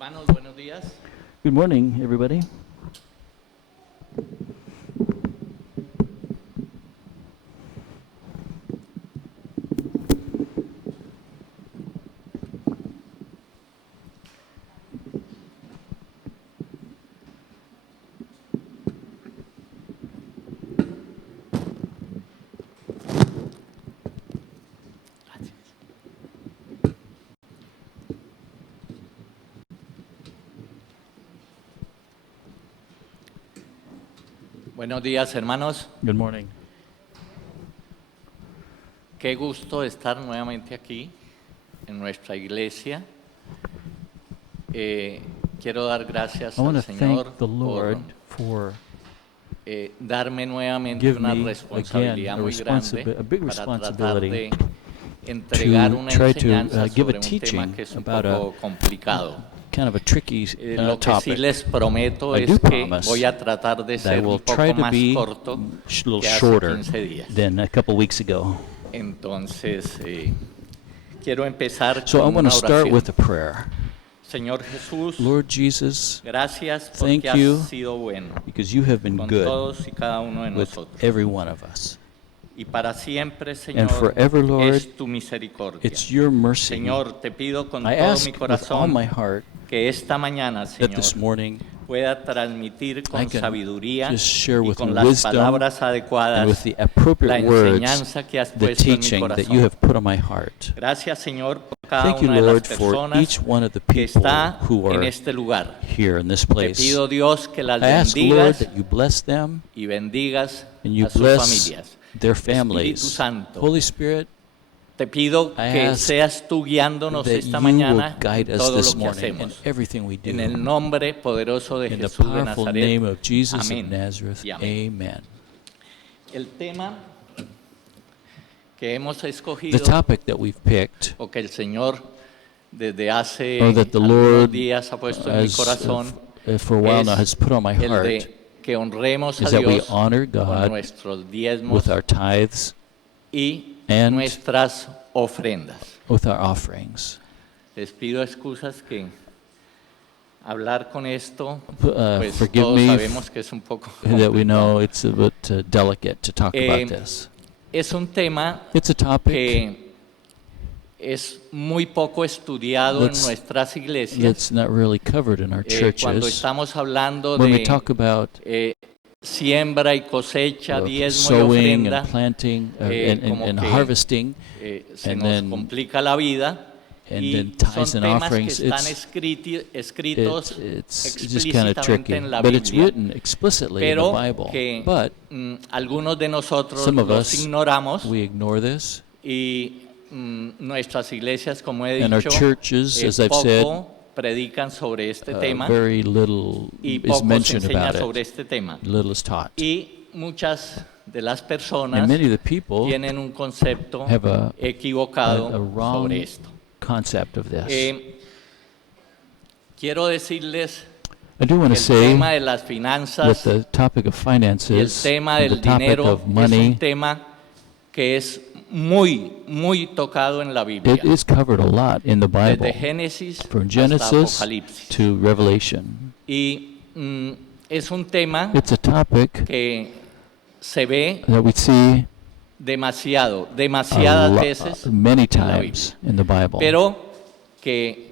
Hermanos, buenos días. Good morning, everybody. Buenos días, hermanos. Good morning. Qué gusto estar nuevamente aquí en nuestra iglesia. Quiero dar gracias I want al to Señor thank the Lord for darme nuevamente give una me responsabilidad again muy grande a big para tratar responsibility de entregar to una try to enseñanza give a sobre un tema teaching que es un about a poco complicado. kind of a tricky Lo que sí topic. les prometo I es do que promise voy a tratar de that I ser un will poco try to más be corto a little que hace shorter 15 días. than a couple weeks ago. Entonces, quiero empezar So I con want una to start oración. with a prayer. Señor Jesús, Lord Jesus, gracias thank porque has you sido bueno because you have been con good todos y cada uno de with nosotros. every one of us. Y para siempre, And Señor, forever, Lord, es tu misericordia. it's your mercy. Señor, te pido con I todo ask mi with all my corazón heart que esta mañana, that Señor, this morning pueda transmitir I con can sabiduría just share y with con las wisdom palabras and with adecuadas the la appropriate words enseñanza que has the puesto en mi teaching that you corazón. have put on my heart. Gracias, Señor, por cada Thank you, una de las Lord, for personas each one of the que people está who en are este lugar. here in this Te place. pido, Dios, que las I ask, Lord, bendigas that you bless them y bendigas and you a sus bless familias. their Espíritu families. Santo, Holy Spirit, te pido I que ask seas tú guiándonos that esta you will mañana guide en us todo this lo que morning in hacemos. everything we En el do. nombre poderoso de In the Jesús de powerful Nazaret. name of Jesus of Amén. Nazareth, Y amén. amen. El tema que hemos The escogido, topic that we've picked, o que el Señor desde hace or that the algunos Lord días ha puesto en mi has, corazón, for a while now, es has put on my el heart, de que honremos a is that we Dios honor con God nuestros diezmos with our tithes y and nuestras ofrendas. with our offerings. Les pido excusas que hablar con esto, pues Forgive todos me sabemos que es un poco that we know complicado. it's a bit delicate to talk about this. Es un tema It's a topic que es muy poco estudiado en That's- nuestras iglesias. that's not really covered in our Cuando churches. estamos hablando When we de talk about siembra y cosecha, diezmo y sowing ofrenda, and planting como and que, harvesting, se and nos then- complica la vida. and Y then son tithes and temas que offerings, están it's escritos just kind of tricky. explícitamente en la But it's Biblia, written explicitly in the pero Bible. que But algunos de nosotros some of los us, ignoramos we ignore this. y nuestras iglesias, como he And our dicho, churches, as I've said, poco predican sobre este tema very little y is poco se mentioned enseña about sobre it. este tema. Little is taught. Y muchas de las personas And many of the people tienen un concepto have a equivocado wrong sobre esto. concept of this. Quiero decirles I do want que to el say tema de las that finanzas the topic of y el finances, tema the del topic dinero of es money, un tema que es muy tocado en la Biblia, it is covered a lot in the desde Bible, Génesis from hasta Genesis Apocalipsis. to Revelation. Y es un tema It's a topic que se ve that we see demasiadas veces many en la times in the Bible. pero que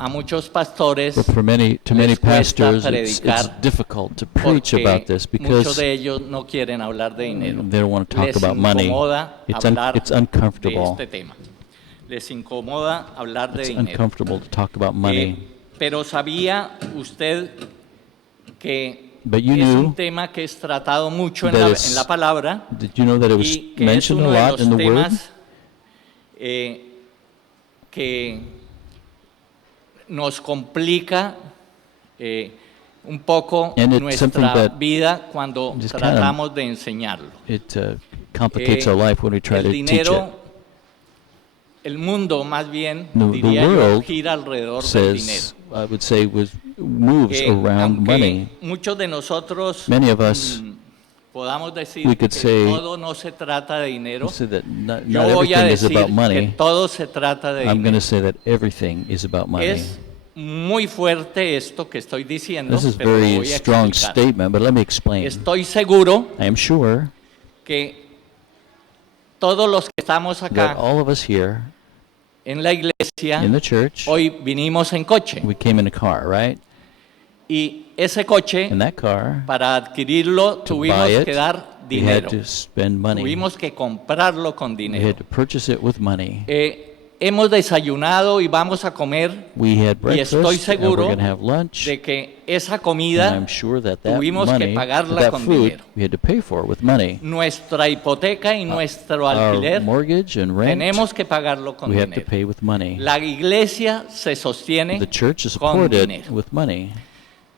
a muchos pastores But to many les cuesta pastors, it's predicar difficult to preach porque about this muchos because de ellos no quieren hablar de dinero. they don't want to talk Les about money. incomoda It's hablar it's de uncomfortable. este tema. Les incomoda hablar de It's dinero. uncomfortable to talk about money. Pero ¿sabía usted que But you es knew un tema que es tratado mucho en that la, it's- en la palabra Did you know that it was y que es mentioned a uno de lot los in the Word? temas que nos complica un poco And it's something nuestra that vida cuando just kind of- tratamos de enseñarlo. It complicates our life when we try El to teach it. dinero, el mundo más bien, The diría yo, world gira alrededor del dinero. Says, I would say, moves around Aunque money. muchos de nosotros Many of us podamos decir we que could say- todo no se trata de dinero, say that not yo voy a everything is decir about que money. todo se trata de I'm going dinero. to say that everything is about money. Es muy fuerte esto que estoy diciendo, This is pero lo very voy a strong explicar. statement, but let me explain. Estoy seguro I am sure que todos los que estamos that acá all of us here en la iglesia in the church, hoy vinimos en coche we came in a car, right? y ese coche In that car, para adquirirlo to tuvimos buy it, que dar we had dinero, to spend money. tuvimos que comprarlo con We dinero. had to purchase it with money. Hemos desayunado y vamos a comer We had y estoy breakfast, and we're seguro going to have lunch. de que esa And comida I'm sure that that tuvimos que money, pagarla that con food, dinero. we had to pay for with money. Nuestra hipoteca y nuestro Our alquiler mortgage and rent, tenemos que pagarlo con we have to dinero. pay with money. La iglesia se sostiene The church is con supported dinero. with money.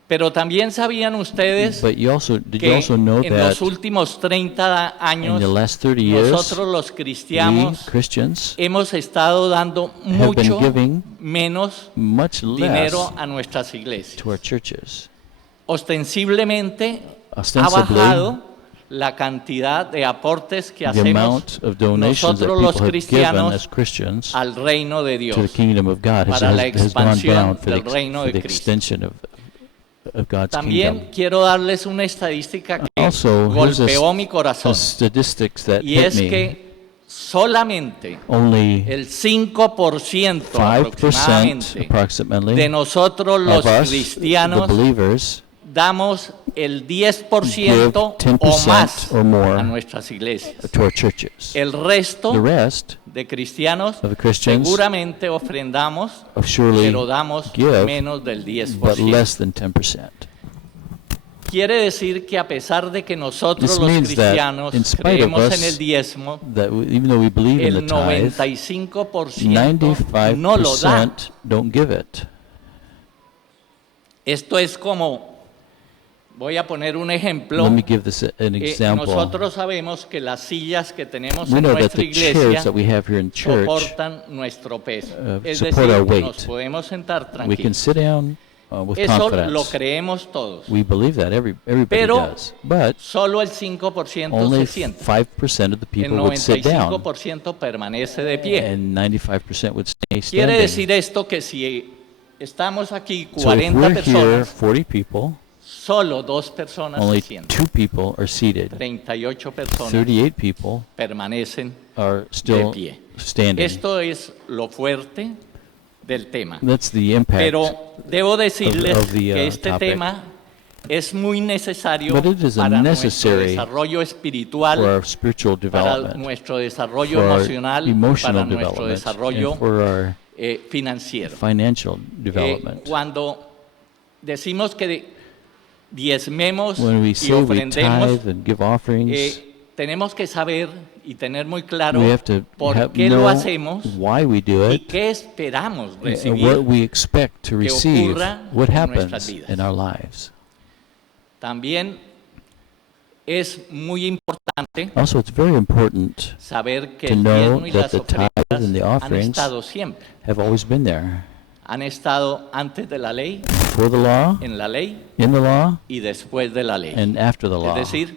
Pero también sabían ustedes But you also, did you que also know en that los últimos 30 in años the last 30 years, nosotros los we cristianos Christians hemos estado dando have been mucho giving menos much dinero less a nuestras iglesias. to our churches. Ostensiblemente ha Ostensibly, bajado la cantidad de aportes que the hacemos amount of donations that nosotros people los have given cristianos as Christians al reino de to the Dios. kingdom of God para la has gone expansión down for del reino for de the Cristo. extension of God's También kingdom. quiero darles una estadística que Also, here's golpeó mi corazón, some statistics that y hit es me. que solamente Only el 5% 5% aproximadamente approximately de nosotros los of us, the cristianos, believers, damos el give 10% o 10% más or more a nuestras iglesias. to our churches. El resto The rest de cristianos of the Christians seguramente ofrendamos, surely pero damos give, menos del but 10%. less than 10%. Quiere decir que a pesar de que nosotros This los means that cristianos in spite of creemos us, en el diezmo, Even though we believe in the el tithe, 95% no lo da. 95% don't give it. Esto es como, voy a poner un ejemplo. Let me give this an example. Nosotros sabemos que las sillas que tenemos We en know that nuestra the chairs iglesia that we have here in church, soportan nuestro peso. Es support decir, our que weight. nos podemos sentar we can tranquilos. sit down with Eso lo confidence. creemos todos. We believe that everybody Pero does. But solo el 5% only se sienta. 5% of the El people would sit down, 95% permanece de pie. and 95% would stay Quiere standing. decir esto que si estamos aquí So if 40 we're here, personas, 40 people, solo 2 personas only se sientan. 2 people are seated. 38 personas 38 people permanecen are de still pie. standing. Esto es lo fuerte del tema. That's the impact. Pero debo decirles of the, que este topic. tema es muy necesario But it is a para nuestro necessary desarrollo for espiritual, our spiritual para development, nuestro desarrollo for our emocional, emotional para nuestro development, desarrollo and for our financiero. financial development. Cuando decimos que diezmemos When we y say we ofrendemos, tithe and give offerings, tenemos que saber y tener muy claro we have to por qué lo know hacemos why we do y it, qué esperamos and recibir. what we expect to que receive, ocurra what en nuestras happens vidas. in our lives. También es muy importante Also, it's very important saber que to el know diezmo y that las the tithe and the ofrendas han offerings estado siempre. have always been there. Han estado antes de la ley, Before the law, en la ley in the law, y después de la ley. and after the Es law, decir,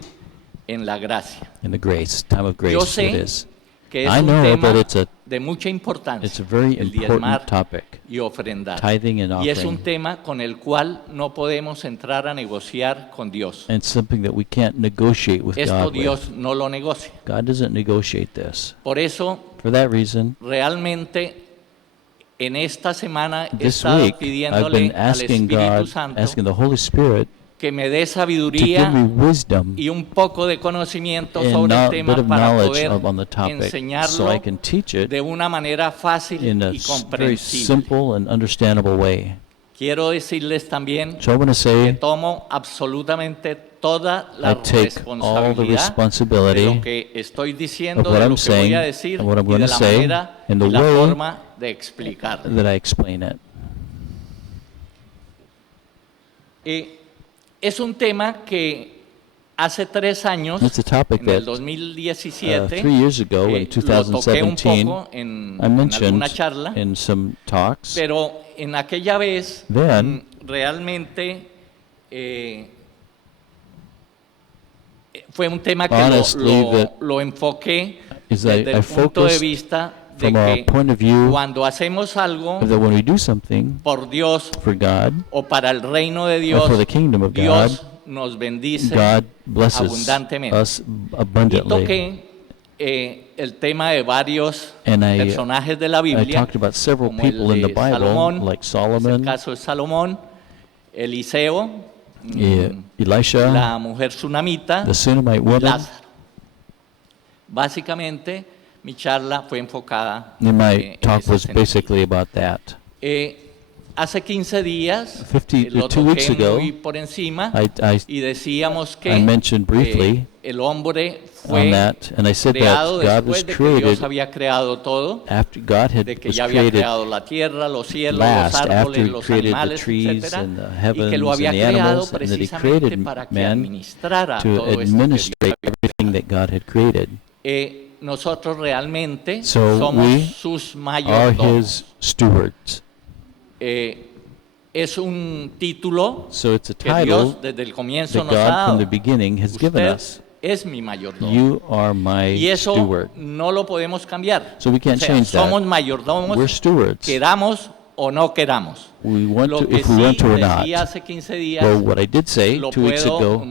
en la gracia. in the grace, time of grace Yo it sé is. que es I un know tema that it's de mucha importancia, a very el diezmar important topic, y ofrendar. tithing and Y es un offering. tema con el cual no podemos entrar a negociar con Dios. And something that we can't negotiate with Esto God Dios with. no lo negocia. God doesn't negotiate this. Por eso, For that reason, realmente, en esta semana he this estado week, I've pidiéndole been al asking Espíritu God, Santo asking the Holy Spirit que me dé to give sabiduría me wisdom y un poco de conocimiento and sobre el a bit tema of para knowledge poder on the topic so enseñarlo I can teach it de una manera fácil in a y very comprensible. simple and understandable way. Quiero decirles también So I want to que say tomo absolutamente toda I la take all the responsabilidad de responsibility lo que estoy diciendo, of what de I'm lo que voy saying a decir and what I'm y de gonna la say manera and the y la way forma de explicarlo. that I explain it. Es un tema que hace 3 años, It's a topic en el that 2017, 3 years ago in lo toqué un 2017, poco en I mentioned alguna charla, in some talks, pero en aquella vez Then- realmente fue un tema que Honestly, lo enfoqué is desde I el punto de focused vista de from our que point of view, cuando hacemos algo that when we do something por Dios for God o para el reino de or Dios, for the kingdom of God, Dios nos bendice God blesses abundantemente. us Y abundantly. toqué el tema de varios And personajes de la I Biblia, talked about several como el people in the de Bible, Salomón, like es el Solomon, caso de Salomón, Eliseo, Elisha, la mujer tsunamita, the Sunamite y woman. Lázaro. Básicamente, mi charla fue enfocada And my en talk ese was sentido. basically about that. Hace 15 días 2 lo weeks toqué ago, muy por encima I y decíamos I que mentioned briefly el hombre on fue that, and I said that creado God después was de que Dios created había creado todo, after God de que was ya había created creado la tierra, los cielos, last, los after árboles, He los created the animales, trees etcétera, and the y heavens que lo and había the creado animals, and that He precisamente created para que man administrara to todo esto que Dios administrate había everything that God had created. nosotros realmente So somos we sus Are mayordomos. His stewards. Es un título So it's a que Dios title desde el comienzo that nos ha God from the dado. beginning has given Usted us. es mi mayordomo. You are my Y eso steward. no lo podemos cambiar. So we can't O sea, change that. somos We're mayordomos, stewards. queramos o no queramos. We want Lo to, que if we sí want to or decía not. hace 15 días, Well, what I did say lo 2 weeks puedo, ago,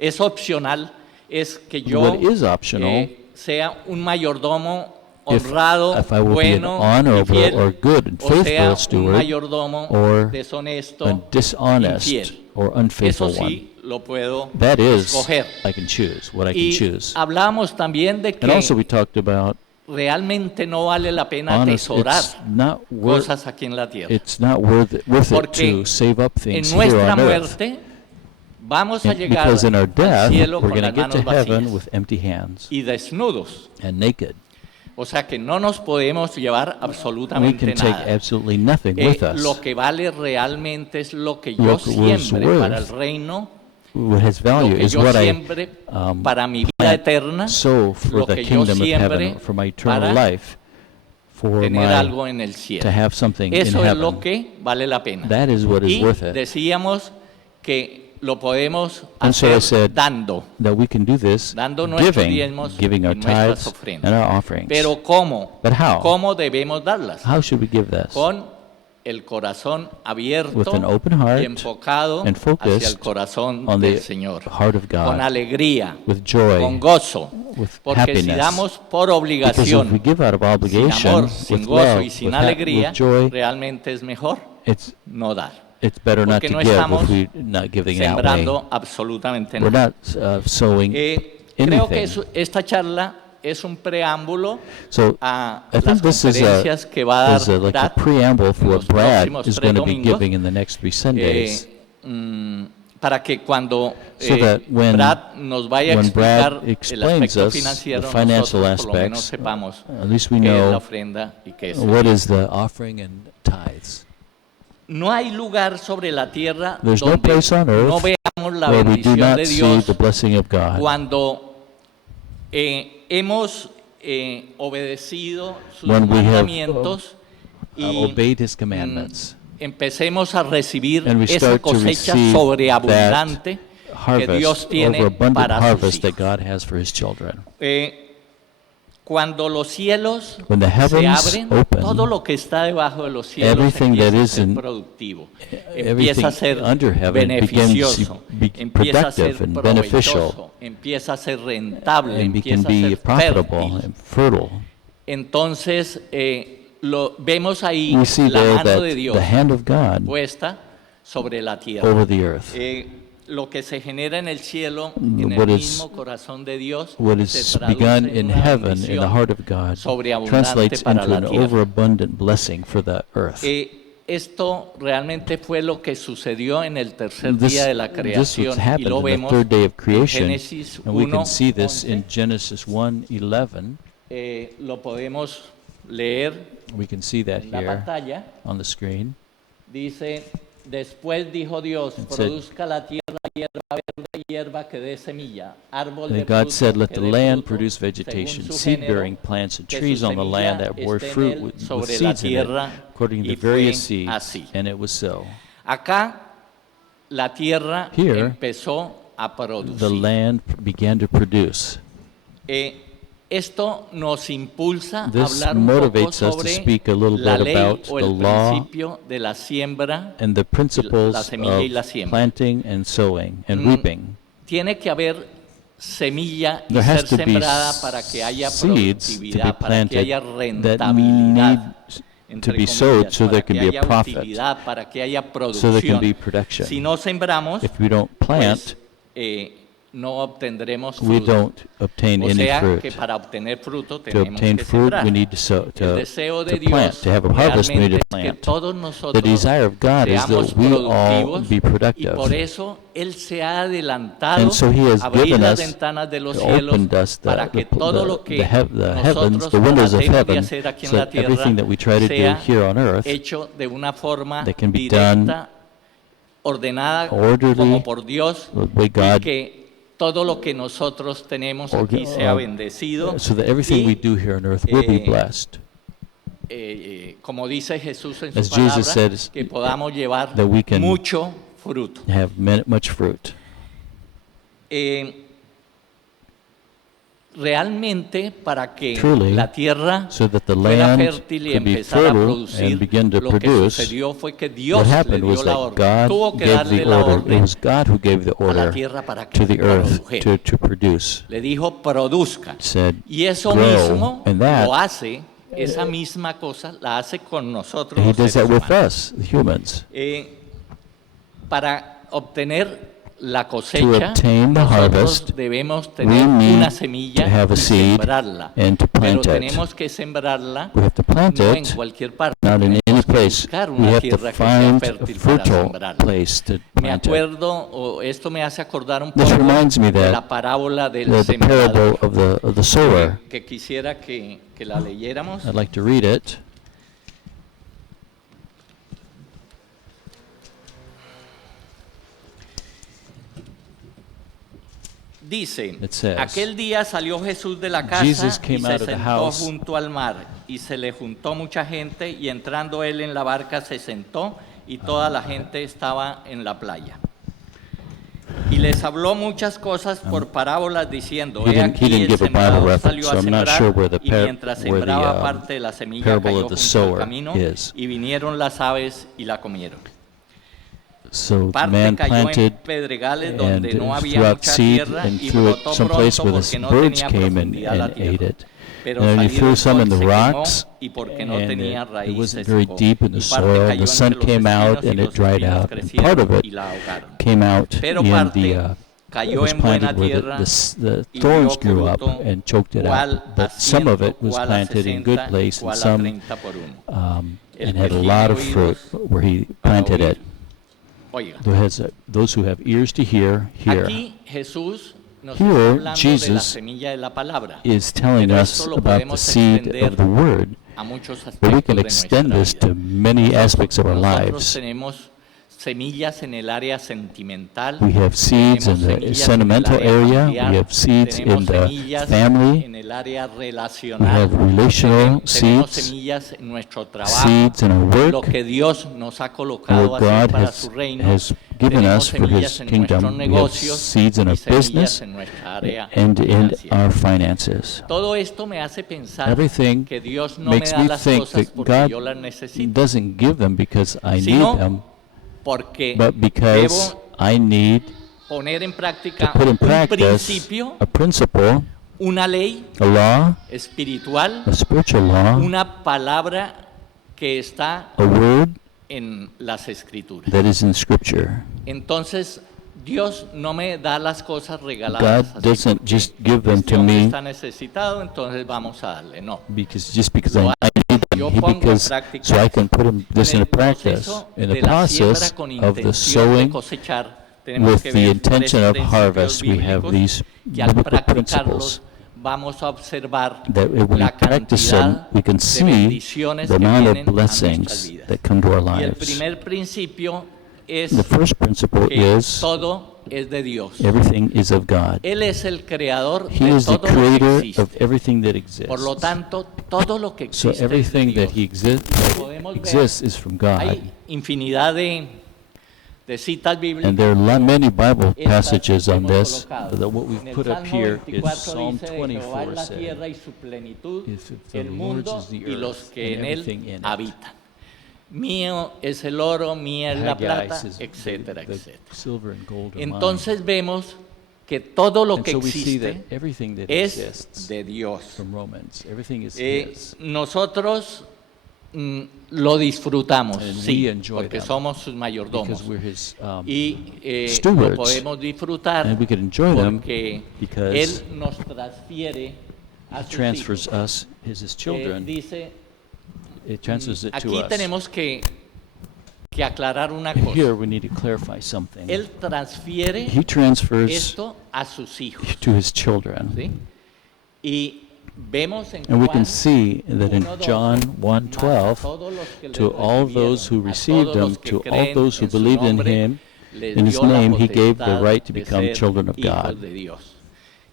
es opcional, es que yo what is optional, sea un mayordomo if honrado, I will be an bueno y honorable fiel, or good and o sea, faithful un steward, mayordomo or deshonesto, a dishonest infiel. or Eso unfaithful one. sí lo puedo That is, escoger. I can choose what I can Y choose. hablamos también de And also que we talked about realmente no vale la pena honest, atesorar it's not worth cosas aquí en la tierra. it's not worth it Porque to save up En things here nuestra on earth. muerte vamos a And llegar because in our al death, cielo we're con going to las get to manos heaven vacías with empty hands y desnudos. and naked. O sea que no nos podemos llevar We absolutamente can take nada. absolutely nothing with us. Lo que vale realmente es lo que yo What was siembre para el worth, reino, What has lo value que is yo what I siembre para mi vida plant, eterna, sow for lo the que yo kingdom of siembre heaven, for my eternal para life, for tener my algo en el cielo. to have something in Eso es lo heaven. que vale la pena. That is what is Y worth it. decíamos que lo podemos And so I hacer said dando, that we can do this, dando nuestros giving, diezmos giving our y nuestras tithes ofrendas. and our offerings. Pero ¿cómo? But how? ¿Cómo debemos darlas? How should we give this? Con el corazón abierto With an open heart y enfocado and focused hacia el corazón on del the Señor, heart of con God, alegría, with joy, con gozo, with porque si happiness. damos por Because if obligación, we give out of sin obligation, amor, sin with gozo love, y sin with alegría, joy, realmente es mejor it's no dar, better not porque to no give estamos if we're not giving that way. sembrando absolutamente We're nada. not sowing Creo que anything. esta charla es un preámbulo So a I las think this is conferencias que va a dar like a Brad preamble for en what los Brad próximos is 3 going to be domingos, giving in the next 3 Sundays. para que cuando So that when- Brad nos vaya a when Brad explicar el explains aspecto us financiero, the financial nosotros por lo menos aspects, sepamos at least we qué es la know ofrenda y qué es el what diezmo. is the offering and tithes. No hay lugar sobre la tierra There's no donde place on earth no veamos la where we do bendición not de see Dios the blessing of God. cuando hemos obedecido sus When we have, mandamientos y obeyed His commandments. empecemos a recibir And we esa start to cosecha receive sobreabundante que Dios Harvest, tiene overabundant para sus harvest that hijos. God has for His children. Cuando los cielos When the se heavens abren, open, todo lo que está debajo de los cielos everything empieza that a is ser in- productivo, everything empieza a ser under heaven beneficioso, begins to be empieza a ser productive and beneficial, provechoso, empieza a ser rentable, and we can empieza a be ser profitable fértil. and fertile. Entonces, vemos ahí We see la there mano that de Dios the hand of God puesta sobre la tierra. over the earth. Lo que se genera en el cielo, en el What is- mismo corazón de Dios, What se is traduce begun en in una heaven, in the bendición heart of God, sobreabundante translates para into la an tierra. overabundant blessing for the earth. Esto realmente fue lo que sucedió en el tercer This, día de la this creación was y happened lo in the vemos third day of en creation, Génesis and we 1, can see this 11. in Genesis 1:11. Lo podemos leer We can see that en la here pantalla. on the screen. Dice, después dijo Dios, It said- produzca la tierra hierba verde, hierba que dé semilla, árbol And de then God fruto said, "Let que the dé land fruto, produce según vegetation, su seed-bearing género, plants and que su trees on the land semilla that bore esté en fruit él with sobre la seeds in it, tierra", according to y the various fue seeds." así. And it was so. Acá la tierra Here, empezó a The producir. land began to produce. Esto nos impulsa a This hablar un poco motivates us to sobre speak a little la bit ley about o the el law principio de la siembra. and the principles semilla y la of siembra. planting and sowing and Mm, reaping. Tiene que haber semilla y There has ser to be sembrada para que haya seeds to be productividad, para que haya planted that rentabilidad, need entre to be comillas, sowed so para there can que be a haya profit, utilidad, para que haya so there can be producción. production. Si no sembramos, If we don't plant, pues, no obtendremos we fruto. don't obtain O any sea fruit. que para obtener fruto To tenemos obtain que fruit, sembrar. we need to sow, El deseo de to plant. Dios To have a harvest, we need realmente to es que plant. todos The nosotros desire of God is seamos that we all productivos be y productive. por eso Él se ha adelantado And so He has a abrir given las us, ventanas de los cielos opened us para que todo lo que the heavens, nosotros the windows of tratemos de heaven, hacer aquí en so la that tierra everything that we try to do sea here on earth hecho de una forma that can be done directa, ordenada orderly, como por Dios, the way y God, que todo lo que nosotros tenemos aquí sea bendecido. so that everything y, we do here on earth will be eh, blessed. Como dice Jesús en As su Jesus palabra, says, que podamos llevar that we can mucho fruto. Have much fruit. Realmente para que Truly, la tierra so that the fuera land fértil y could be empezara a fertile producir, and begin to lo que produce, sucedió fue que what Dios le happened was dio la that orden. Tuvo God que gave darle the la order. It orden was God who gave the a la order tierra para que to the earth produjera. to produce. Le dijo produzca. Said, Y eso grow, mismo and that, lo hace, esa misma cosa la hace con nosotros and He los does that seres with humanos. us, the humans. Para obtener la To cosecha, obtain the nosotros harvest, debemos we tener need una to semilla have a y seed sembrarla. and to Pero plant it. tenemos que sembrarla We have to plant no en it, cualquier parte. not in any Tenemos que place. buscar We una have to tierra que sea find a fértil para fertile sembrarla. place to Me plant it. acuerdo, o esto me hace acordar un This poco reminds me de that la parábola del The parable sembrador, of the sower. que quisiera que la leyéramos. I'd like to read it. Dice, It says, aquel día salió Jesús de la casa Jesus y came se out of the sentó house. junto al mar, y se le juntó mucha gente, y entrando él en la barca se sentó, y toda la gente estaba en la playa. Y les habló muchas cosas por parábolas diciendo, He he didn't aquí el give a Bible sembrador reference, salió so a I'm not sembrar, sure where the y mientras sembraba parte de la semilla parable cayó of the junto al sower camino, is. y vinieron las aves y la comieron. So the Parte man cayó en planted pedregales and donde no había threw out mucha seed tierra and y threw it brotó someplace pronto where porque the no birds tenía came profundidad la and tierra. ate it. Pero And then he salido threw el some sol in the se quemó, rocks, y porque no and tenía it raíz wasn't se very secó. deep in the Y parte soil. cayó The sun entre los came out espinos, y and it los dried espinos out. And crecieron part of y it la ahogaron. came out Pero in parte it cayó was en buena planted where tierra the y thorns dio grew up fruto, and choked it cuál out. a But some of 100, it was cuál a planted in 60, good place and cuál a some 30 por uno. El and que had a tiene lot of fruit oídos where he para planted oír, it. oiga. Those who have ears to hear, hear. Aquí Jesús nos Here, está hablando de la Jesus semilla de la palabra. Is telling Pero us esto lo about the podemos seed extender of the word, a muchos aspectos but we can de extend nuestra this vida. to many aspects of our Nosotros lives. tenemos semillas en el área sentimental. We have seeds in tenemos the semillas en el sentimental área area. familiar, We have seeds tenemos in the semillas family. en el área We relacional. have relational Tenemos seeds, semillas en nuestro trabajo. seeds in our Lo work, que Dios nos ha colocado a what hacer God para has, su reino. has given Tenemos us for semillas His en kingdom. nuestros We have negocios seeds in y our semillas business en nuestra área and in financiera. our finances. Todo esto me hace pensar Everything que Dios no me makes da me las think cosas that porque God yo las necesito, doesn't give them because I sino need them, porque but because debo I need poner en to práctica put in un practice principio, a principle, una ley a law, espiritual, a spiritual law, una palabra que está a word en las Escrituras. that is in Scripture. Entonces, Dios no me da las cosas regaladas. God así doesn't porque just give them este to hombre me está necesitado, entonces vamos a darle. No. because Yo I need yo them, pongo en because práctica so I can put this en into el practice. proceso In the de la siembra process con of the intención de sowing cosechar, tenemos with que the ver intention of tres harvest, we principios have bíblicos these que al biblical practicarlos principles vamos a observar that if we la practice them, cantidad we can de see bendiciones the que amount vienen of a nuestras blessings vidas. that come to our Y el lives. primer principio es The first principle que is todo es de Dios. everything is of God. Él es el creador He de is the todo lo que creator existe. of everything that exists. Por lo tanto, todo lo que So existe es de everything that Dios. He Podemos ver, exists is from God. Hay infinidad de citas And bíblicas. there are many Bible Estas passages on hemos this. colocado. That what En we've el put up Salmo here is 24 Psalm dice, de Jehová es 24 la said, tierra y su plenitud, "If the el Lord's mundo is the y los earth que and en él everything in it." habitan. Mío es el oro, mía es la Haggai plata, says, etcétera, "The etcétera. silver and gold are mine." Entonces vemos que todo lo And que so we see that existe everything that es exists de Dios. from Romans, everything is His. Nosotros lo disfrutamos, And we sí, enjoy porque them somos sus mayordomos. Because we're His Y lo stewards, podemos disfrutar and we can enjoy them porque because Él nos transfiere a He sus transfers hijos. us, His children, Dice, it transfers it to aquí us. tenemos que aclarar una And here cosa. we need to clarify something. Él transfiere He transfers esto a sus hijos. to His children. ¿Sí? Y vemos en And we can Juan see that in 1:12, John mas a 1:12, todos los que le to all those who recibieron, a received todos Him, los que to all creen those who en su believed in nombre, Him, les in His dio la name, He gave the potestad right to de become ser children of hijos God. de Dios.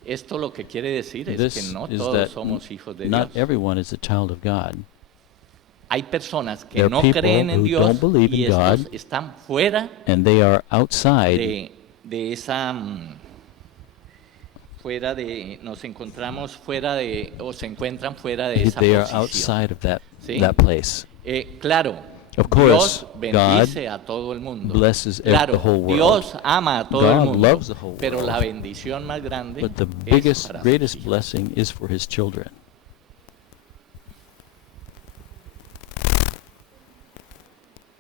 Esto lo que quiere decir es This que no is todos that somos hijos de not Dios. everyone is a child of God. Hay personas que There are no people creen en who Dios don't believe y in estos God, están fuera and they are outside. de esa fuera de nos encontramos fuera de o se encuentran fuera de esa They are posición. outside of ¿Sí? that place. Claro, Of course, Dios bendice a todo el mundo. blesses Claro, the whole world. Dios ama a todo el God mundo, loves the whole pero world. la bendición más grande But the es biggest, para sus greatest hijos. blessing is for His children.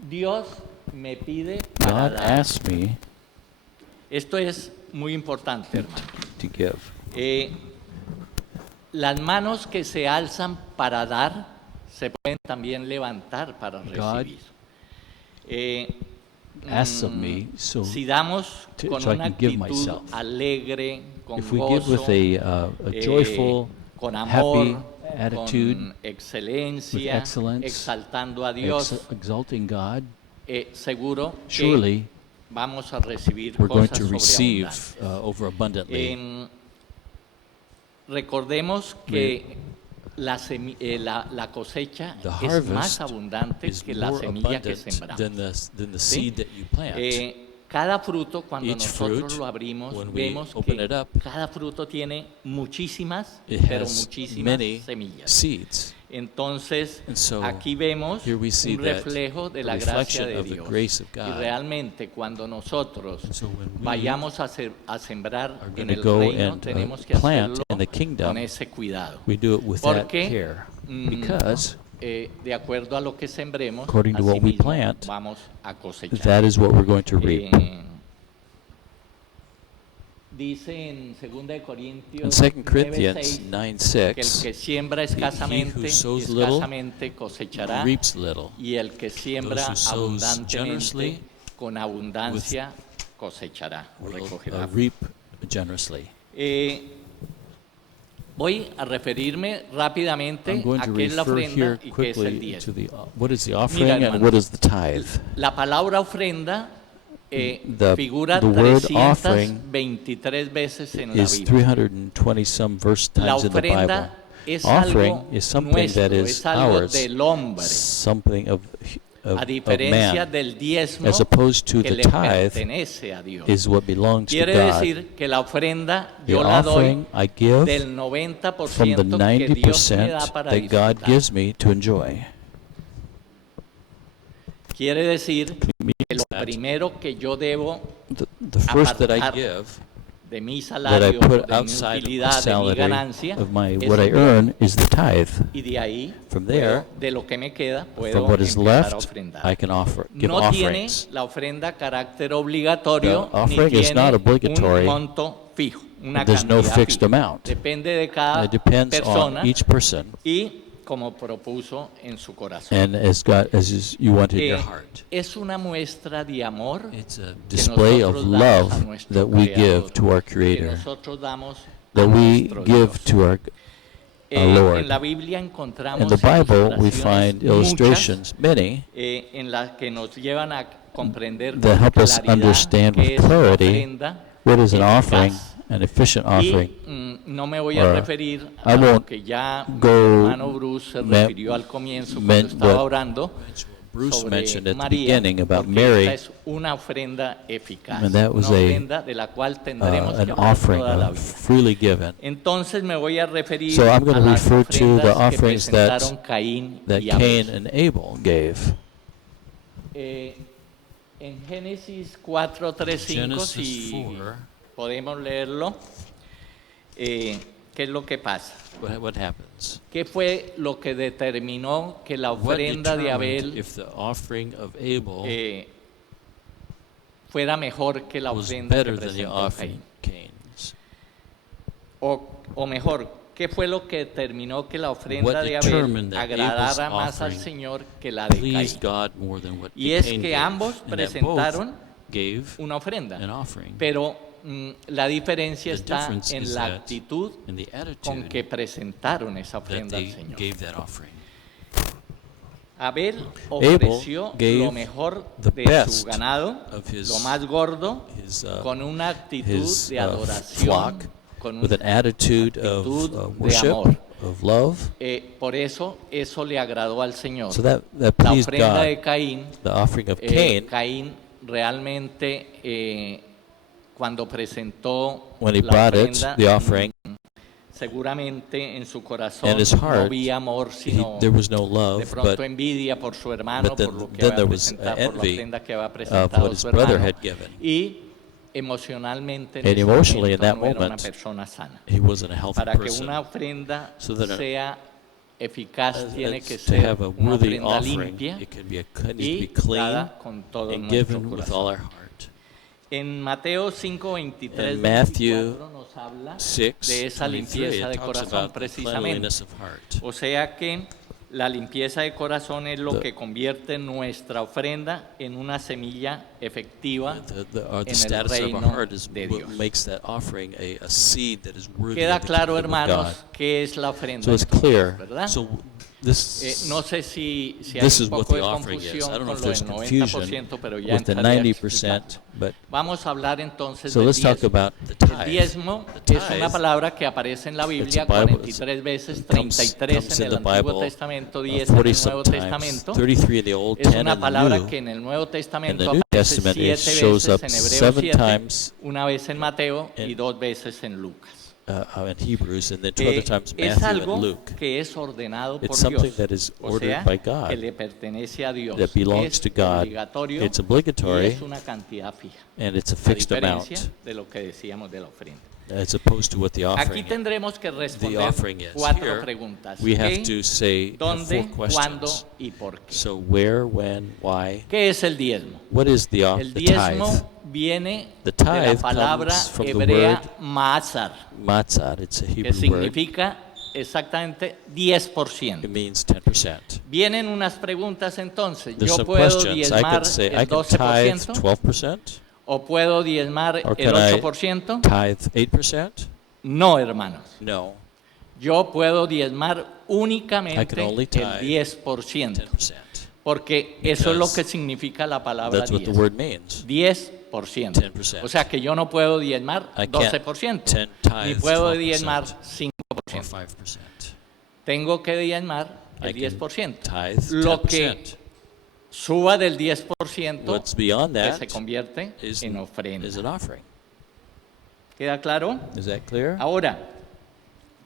Dios me pide para God dar. asks me Esto es muy importante, hermano. to give. Las manos que se alzan para dar se pueden también levantar para God recibir. Asks of me, so Si damos con so I una can give actitud myself. alegre, con If we give gozo, with a joyful, con happy amor, attitude, con excelencia, with excellence, exaltando a Dios, exalting God, seguro que surely vamos a recibir we're going cosas to receive sobreabundantes. overabundantly. Recordemos que la cosecha The es más harvest abundante is que la more semilla que abundant sembramos. than the ¿Sí? seed that you plant. Cada fruto, cuando Each nosotros fruit, lo abrimos, when we vemos open que it up, cada fruto tiene muchísimas, It pero has muchísimas many semillas. seeds. Entonces, And so, aquí vemos here we see un that reflejo de the la gracia reflection de of the Dios. grace of Y God. realmente, cuando nosotros And so when we vayamos a sembrar are en gonna el go reino, and, tenemos que plant hacerlo in the kingdom, con ese cuidado. We do it with that Porque, care. Because de acuerdo a lo que sembremos, According to what we asimismo plant, vamos a cosechar. that is what we're going to reap. Dice en 2 de Corintios In 2 Corinthians 9:6 que el 9:6, que siembra he escasamente, who sows little escasamente cosechará, reaps little. y el que siembra Those who sows abundantemente, generously con abundancia cosechará o will recogerá. reap generously. Voy a referirme rápidamente I'm going a to qué es la refer here ofrenda y qué es el quickly to diezmo. what is the offering and hermano. what is the tithe. La palabra ofrenda figura the word offering 323 veces en la Is Biblia. 320 some verse La times in the Bible. ofrenda es Offering algo is something nuestro, that is es algo ours, del hombre, something of a diferencia man, del diezmo as opposed to que the le tithe pertenece a Dios. is what belongs to Quiere God. decir que la ofrenda The yo la doy offering I give del from 90% the que Dios me da 90% para that God disfrutar. gives me to enjoy. Quiere decir que Means lo that primero que yo debo the first that I apartar give, de mi that I salario, put de mi outside of my utilidad, de mi salary, ganancia, of my es what I el earn, is the tithe. y de ahí, From there, de lo que me queda, puedo From what is empezar a left, ofrendar. I can give No tiene offerings. la ofrenda carácter obligatorio, The offering ni is tiene not obligatory. un monto fijo, una There's no cantidad fixed fija. amount. Depende de cada It depends persona on each person y como propuso en su corazón. and as you want in your Eh, heart. es una muestra de amor It's a que display of nosotros damos a love nuestro that we Creador, give to our que Creator, nosotros damos that a we nuestro give Dios. to our Lord. En la Biblia encontramos In the Bible, we ilustraciones find muchas, illustrations, many, en las que nos llevan a comprender that con help us claridad understand qué with es una clarity ofrenda what is an eficaz. offering, an efficient offering. Y no me voy a Or referir I a lo won't que ya mi go hermano Bruce se me- refirió al comienzo cuando meant estaba what- orando, Bruce sobre mentioned at the María, beginning about porque Mary, esta es una ofrenda eficaz, and that una was ofrenda de la cual tendremos que an hablar offering toda la vida. freely given. Entonces me voy a referir So I'm going a to las refer to the ofrendas que offerings presentaron Caín that y Cain Abel. and Abel gave. En Génesis 4, 3, 5, Genesis si 4. podemos leerlo, ¿qué es lo que pasa? What happens? ¿Qué fue lo que determinó que la What ofrenda de determined Abel if the offering of Abel fuera mejor que la was ofrenda que better than the presentó offering Caín? Cain's? O mejor, ¿qué fue lo que determinó que la ofrenda What de determined Abel that agradara Abel's más al offering Señor que la de Pleased Caín? God more than what Y es Cain que gave, ambos and that both presentaron gave una ofrenda, an offering. pero la diferencia The está difference en is la that actitud in the con attitude que presentaron esa that ofrenda al they Señor. gave that offering. Abel ofreció gave lo mejor the de best su ganado, of his- lo más gordo, his, con una actitud his de adoración, flock con with an attitude of actitud de worship, amor. of love. Por eso le agradó al Señor. So that La pleased ofrenda God. de Caín, The offering of Cain, Caín realmente cuando presentó when he la brought ofrenda, the offering, seguramente en su corazón in his no heart, había amor, sino there was no de love, pronto but envidia por su hermano, but then- por lo que then había there was presentado, por la envy ofrenda que había of presentado what his su brother hermano. had given. Y emocionalmente en And ese emotionally, in momento that no era una moment, persona sana. He wasn't a healthy Para que person. una ofrenda So that sea eficaz tiene que to ser have a una worthy ofrenda offering, limpia it needs to y be clean dada con todo and nuestro given with corazón. all our heart. En Mateo 5, 23, In Matthew 24 nos habla 6, de esa 23, limpieza de it talks corazón about the precisamente. cleanliness of heart. O sea que la limpieza de corazón es lo The- que convierte nuestra ofrenda en una semilla efectiva The en el status of our reino heart is de what Dios. makes that offering a seed that is worthy Queda of the claro, kingdom of God. hermanos, qué es la ofrenda. So it's entonces, clear. ¿verdad? So this No sé si hay this un is what poco the de offering is. I confusión don't know con if lo there's del confusion 90%, pero ya with the entraré a 90%, explicarlo. but Vamos a hablar entonces so del let's talk diezmo. about the El tithe. diezmo The es una tithe, palabra que aparece en la Biblia Bible, 43 veces, comes 33 en in el the Antiguo Bible, Testamento, 10 en el 40 Nuevo sometimes, Testamento. 33 in the Old, Es 10 una in the palabra New. que en el Nuevo In Testamento the New aparece Testament, it 7 shows veces up en Hebreos 7 7, times una vez en Mateo y in- 2 veces en Lucas. In Hebrews, and then 2 other times Es Matthew algo and Luke. que es ordenado por It's something Dios, that is o ordered sea, by God, que le pertenece a Dios. that belongs Es to God. obligatorio It's y obligatory, es una cantidad fija, and it's a a fixed amount, diferencia de lo que decíamos de la ofrenda. as opposed to what the Aquí offering is. tendremos que The responder offering is. 4 Here, preguntas. we have ¿Qué, to say dónde, 4 cuándo questions. y por qué? So where, when, why? ¿Qué es el diezmo? What is the El tithe? diezmo viene The de la tithe palabra comes from the hebrea word mazar, Matzah. It's a que Hebrew word. significa exactamente 10%. It means 10%. Vienen unas preguntas entonces. There's ¿Yo some puedo questions. I diezmar could say I el can tithe 12%? 12%, ¿O puedo diezmar or el can I 8%? tithe 8%? No, hermanos. No, Yo puedo diezmar I can únicamente only el tithe 10%. 10%. Porque eso es lo Because que significa la palabra That's what the 10. word means. 10%. 10%. O sea que yo no puedo diezmar I can't 12%, ni tithe puedo 12% diezmar or 5%. 5%. Tengo que diezmar I el can 10%. tithe Lo que 10%. suba del 10% What's beyond pues, that se convierte is en ofrenda. an offering. ¿Queda claro? Is that clear? Ahora,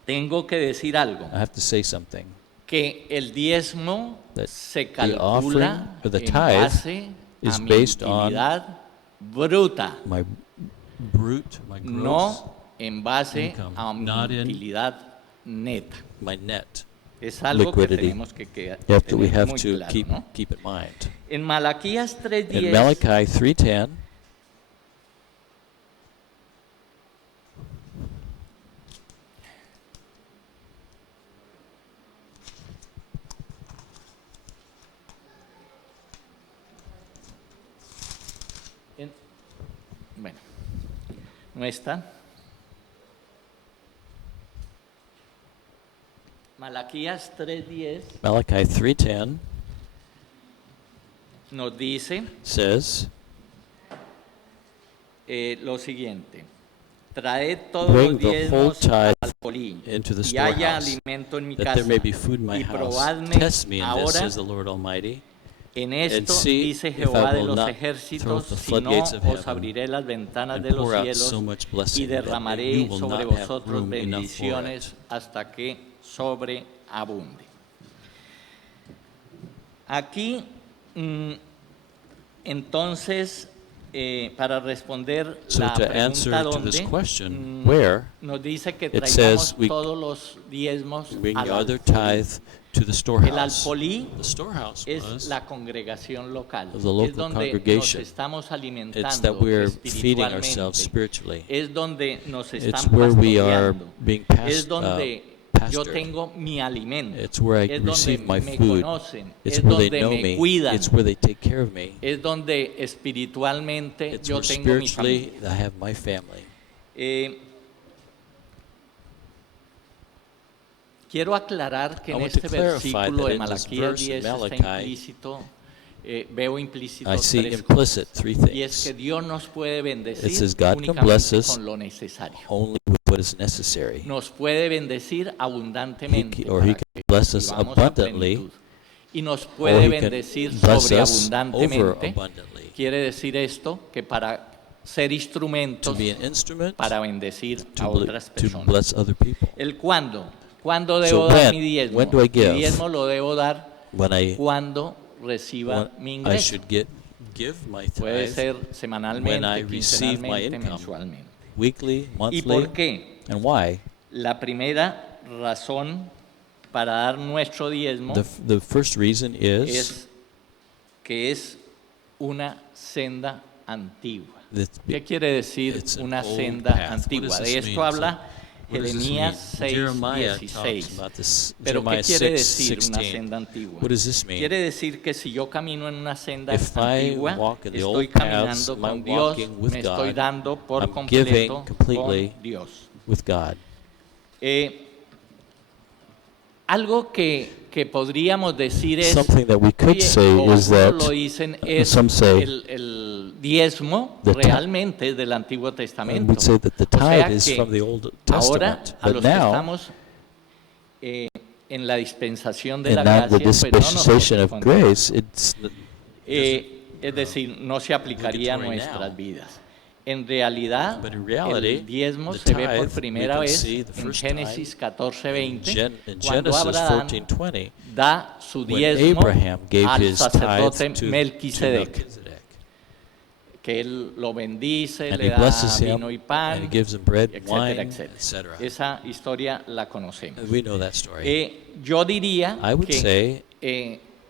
tengo que decir algo, I have to say something. que el diezmo That se the offering, calcula or the en tithe, base is a mi based on utilidad bruta, My brute, my gross, no en base income, a mi not in utilidad neta. my net. Es algo liquidity. que tenemos que That we tener have muy to claro, keep ¿no? keep in mind. En Malaquías In 3:10 Malachi 3:10, bueno, no está. Malaquías 3:10 Malachi 3:10 nos dice says, lo siguiente: traed todos "Bring los the whole diezmos tithe al alfolí, into the y haya storehouse, alimento en mi that casa, there may be food in my y house. probadme Test me in this, ahora says the Lord Almighty, En and esto see dice if Jehová I de will los not ejércitos, throw the si no floodgates of os heaven abriré las ventanas and de los pour out cielos so much y blessing that you derramaré will sobre not have vosotros room enough for bendiciones it. hasta que sobreabunde. Aquí, entonces, para responder So la to pregunta answer to this dónde, question, where, nos dice que it traigamos says we todos los diezmos bring al the other alfolí. tithe to the El storehouse. alfolí The storehouse es was la congregación local, the es local donde nos congregation. estamos It's that alimentando we're feeding ourselves espiritualmente, spiritually. es donde nos It's están where we are pastoreando, being es donde yo pastored. tengo mi alimento, It's where I es donde receive my me food. conocen, It's es where they donde know me me. cuidan, It's where they take care of me. es donde espiritualmente It's yo where tengo mi spiritually familia. I have my family. Quiero aclarar que I en want to este clarify versículo that de in this Malaquías verse 10 in está Malachi, implícito, veo implícito I see tres implicit cosas. three Y es que things. Dios nos puede bendecir It says God can únicamente bless us con lo necesario. only with what is necessary. Nos puede bendecir He abundantemente or He para can bless us vivamos a abundantly, plenitud. Y nos or puede He can bendecir bless us sobreabundantemente. overabundantly. Quiere decir esto que para ser To instrumentos be an instrument para bendecir a to otras personas. bless other people. El cuándo. ¿Cuándo So debo dar when- mi diezmo? when do I give? Mi diezmo lo debo dar When cuando reciba mi I ingreso. should give my Puede tithe ser when I semanalmente, receive my quincenalmente, income. mensualmente. weekly, ¿Y monthly, por qué? and why? La primera razón para dar nuestro diezmo The first reason is es que es una senda antigua. that ¿Qué quiere decir it's an una old senda path. What antigua? does De this esto mean? habla What does this Jeremías mean? Jeremiah 6:16. talks about this. Pero ¿qué Jeremiah quiere 6, decir una 16. senda antigua? What does this mean? Quiere decir que si yo camino en una senda If I antigua, walk in the estoy old paths, caminando I'm con Dios, walking with me estoy God. dando por I'm completo giving completely con Dios. with God. Algo que podríamos decir es, Something that we could oye, say o is algunos that lo dicen, es some say el diezmo the ti- realmente es del Antiguo and Testamento. we'd say that the O sea tithe is que from the Old ahora, Testament. a But los que now, estamos en la dispensación de la in that the gracia, pues no nos dispensation of corresponde. grace, it's Es decir, no se aplicaría a obligatory nuestras now. vidas. En realidad, But in reality, el diezmo the se ve por tithe, primera we can vez see the en first Génesis 14:20, in cuando Genesis Abraham 14:20, da su when diezmo Abraham gave al his sacerdote tithe to Melquisedec, Melchizedek. que él lo bendice, And le he da blesses him, vino y and pan, he gives him bread, etcétera, wine, etcétera. etc. Esa historia la conocemos. We know that story. Yo diría I would que say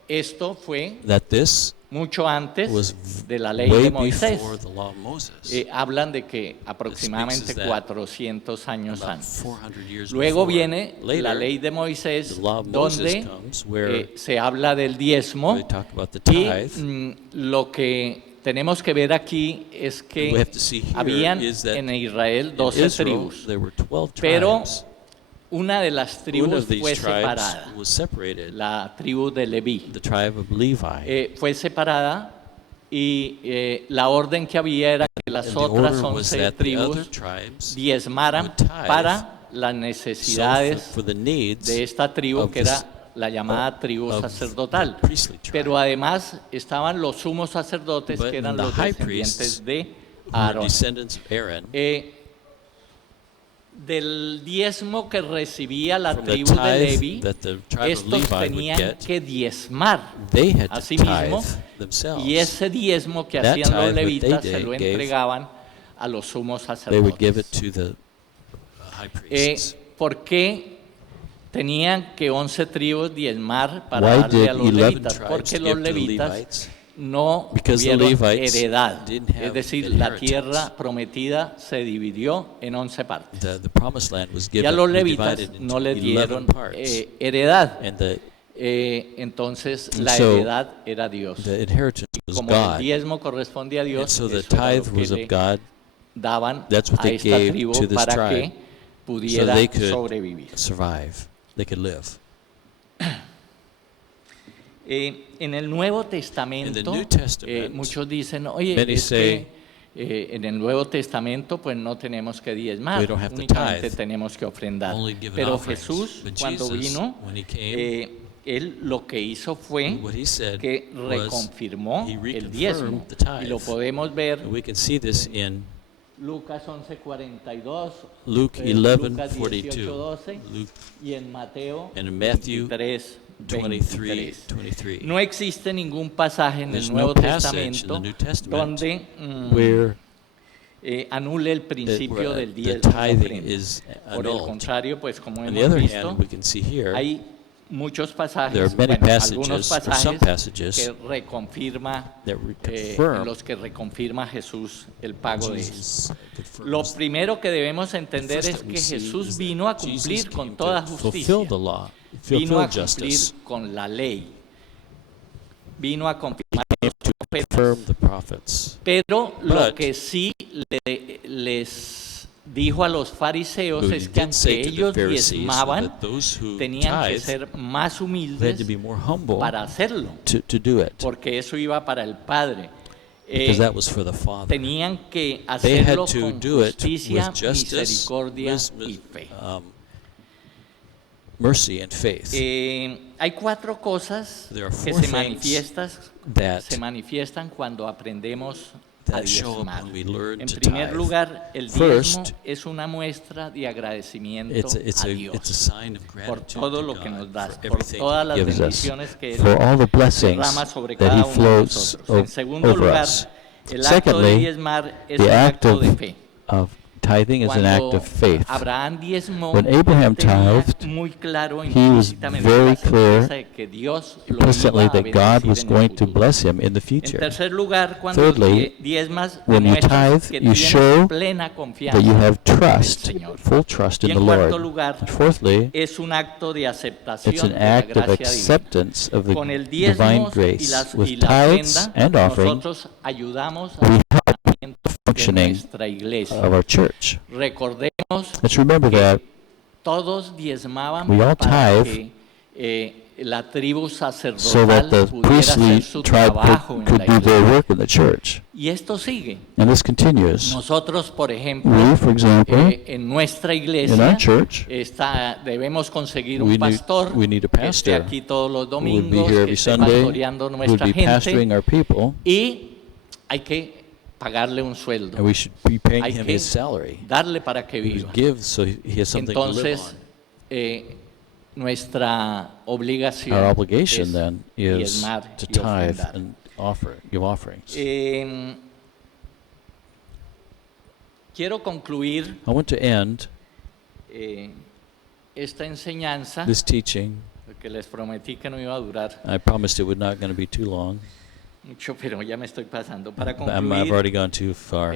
esto fue that this mucho antes was de la ley way de Moisés. before the law of Moses. Hablan de que aproximadamente This speaks 400 años About antes. 400 years Luego before. viene Later, la ley de Moisés, the law of Moses donde comes, where se habla del diezmo, we talk about the y tithe. lo que tenemos que ver aquí es What que we have to see here habían is that en Israel in 12 Israel, tribus, there were 12 pero tribes. una de las One tribus of these fue tribes separada, was separated, la tribu de Leví. the tribe of Levi. Fue separada y la orden que había era que las And the otras order was 11 that the other tribus tribes diezmaran would tithe, para las so necesidades for the needs de esta tribu of que this- era la llamada tribu of sacerdotal. the priestly tribe. Pero además estaban los sumos sacerdotes But que eran the los high descendientes priests de who were Aarón. descendants of Aaron. Del diezmo que recibía la From the tribu de tithe Levi, that the tribe of estos Levi would tenían get, que diezmar they had a to sí mismo, tithe themselves. y ese diezmo que That hacían tithe los that they levitas se lo gave, entregaban a los sumos They would give it sacerdotes. to the high priests. ¿Por qué tenían que 11 tribus diezmar para Why darle did a los 11 levitas? tribes Porque give los to the levitas Levites? no Because the tuvieron Levites heredad. didn't have Es decir, la inheritance. tierra prometida se dividió en 11 partes. The promised land was Y a given, los was levitas divided no into le 11 dieron parts. heredad. And the Entonces And la so, heredad era Dios. inheritance was Como el God. diezmo corresponde a And Dios, so the eso era lo tithe que was le of God, daban That's what a they esta gave tribu to this para tribe, que pudiera they could sobrevivir. survive. They could live. En el Nuevo Testamento, New Testament, muchos dicen, oye, many es say, que en el Nuevo Testamento pues no tenemos que diezmar, We don't have to únicamente tithe, tenemos que ofrendar. only give an Pero offerings. Jesús, But cuando Jesus, vino, when he came, él lo que hizo fue What he said que was reconfirmó he el diezmo. reconfirmed the tithe. Y lo podemos ver And we can see this in Lucas 11:42, Luke Lucas 11:42, 18:12 Luke y en Mateo and in Matthew 23:23. 23. No existe ningún pasaje en There's el no Nuevo passage in Testamento the New Testament donde where anule el principio where del the diezmo y la tithing ofrenda. is Por el annulled. contrario, pues como On the hemos other visto, hand, we can see here hay muchos pasajes, there are many bueno, algunos passages, or some pasajes passages que reconfirma, that en reconfirm los que reconfirma Jesús el pago de esto. Jesus Lo confirms. primero que debemos The entender first es that we que see Jesús is vino a that Jesus cumplir con came toda to justicia, fulfill the law, vino a fulfill cumplir justice, con la ley, vino a confirmar came los to profetas. confirm the prophets. Pero lo But que sí les dijo a los fariseos But he es que did say aunque to the ellos Pharisees diezmaban, that those who tenían que tithe ser más they had to humildes be more humble para hacerlo, to do it, porque eso iba para el Padre. because that was for the Father. Tenían que They had hacerlo to con do it justicia, with justice, misericordia with, y fe. mercy and faith. Hay cuatro cosas There are que four se things manifiestan, that manifiestan cuando aprendemos a that show up diezmar. when we learn En to primer tithe. lugar, el First, diezmo es una muestra de agradecimiento It's a a Dios sign of por gratitude todo to lo que nos God da, for por everything todas las He gives us, bendiciones que Él for all the blessings derrama sobre that cada He uno de floats nosotros. En segundo over lugar, us. el acto de Secondly, diezmar es the un act acto de of, fe. of tithing is an act Cuando of faith. Abraham diezmó, When Abraham él tenía tithed, muy claro he was implícitamente very la certeza clear de que Dios lo implicitly iba a that God was bendecir en el going to futuro. bless him in the En future. tercer lugar, cuando Thirdly, diezmas, when you demuestras tithe, que you tienes show plena confianza that you have en el trust, Señor. full trust Y in en the cuarto Lord. lugar, And fourthly, es un acto de aceptación it's an de la act of gracia divina. acceptance of the Con el divine diezmo y grace. la With tithes ofrenda, and offering, nosotros ayudamos we al help funcionamiento de functioning nuestra iglesia. of our church. Recordemos Let's remember que that todos diezmaban we all para tithe que la tribu so that sacerdotal the pudiera hacer priestly su tribe trabajo en could la do their iglesia. work in the church. Y esto sigue. And this continues. Nosotros, por ejemplo, We, for example, en nuestra in our iglesia church, debemos conseguir we un pastor need a que esté pastor aquí todos los who would be domingos, here que every esté Sunday, pastoreando who would nuestra be pastoring gente, our people, y hay que pagarle un sueldo, and we should be paying Hay him que his salary. darle para que We viva. should give so he has something to live Entonces, on. nuestra obligación Our obligation es then is diezmar to y tithe ofrendar. and give offerings. Quiero concluir I want to end esta enseñanza, this teaching. porque les prometí que no iba a durar I promised it would not going to be too long. mucho, pero ya me estoy pasando. Para I've concluir, already gone too far.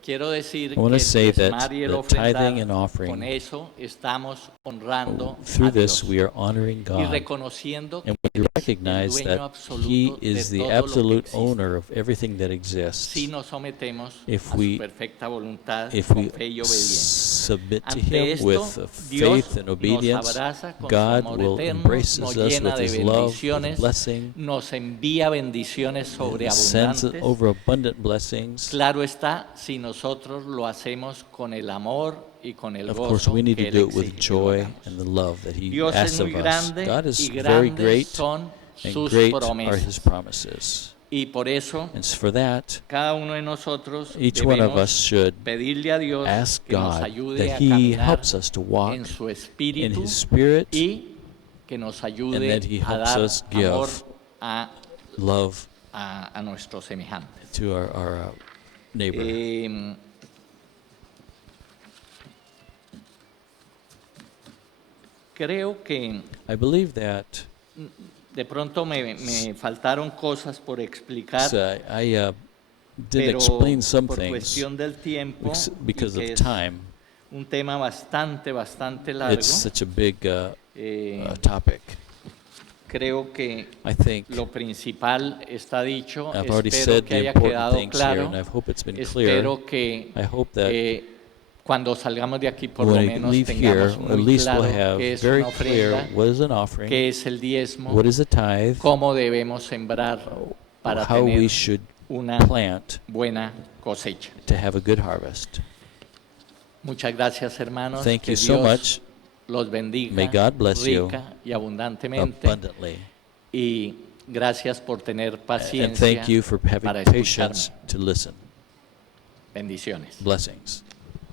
quiero decir I wanna que say that diezmar y el the tithing and ofrendar, offering, con eso estamos honrando Through a this, Dios we are honoring y God. reconociendo que And we Él es el recognize dueño that absoluto He de is the todo lo que absolute existe. owner of everything that exists. Si nos sometemos If a we- su perfecta voluntad If con we fe y obediencia. submit to Ante Him esto, with Dios faith and nos obedience, abraza con su God amor will eterno, embrace nos us llena with de His love, bendiciones, with blessing, nos envía bendiciones sends sobreabundantes. overabundant blessings. Claro está, si nosotros lo hacemos con el amor y con el Of course, gozo we need que to Él do it with exige que lo joy hagamos. and the love that He Dios es asks muy of us. grande God is y very grandes great, son and sus great are promesas. His promises. Y por eso, And for that, cada uno de nosotros each one of us debemos should pedirle a Dios ask que nos God ayude that a He caminar helps us to walk en su in espíritu His Spirit, y que nos and ayude that He a helps dar us give amor a, love a nuestros semejantes. to our neighbor. Creo que I believe that de pronto me faltaron cosas por explicar, I didn't pero explain some por things cuestión del tiempo because y que of es time. un tema bastante largo, It's such a big eh, topic. creo que I think lo principal está dicho. I've already Espero said que the haya important quedado things here, claro. and I hope it's been clear. Espero que I hope that cuando salgamos de aquí por lo when we menos leave here, tengamos at muy least claro we'll have qué es very una clear ofrenda, what is an offering, qué es el diezmo, what is a tithe, cómo debemos sembrar para how we tener should una plant buena cosecha. to have a good harvest. Muchas gracias, hermanos. Thank Que you so Dios much. los bendiga May God bless you rica y abundantemente. abundantly. Y gracias por tener And paciencia thank you for having para patience escucharme. to listen. Bendiciones. Blessings.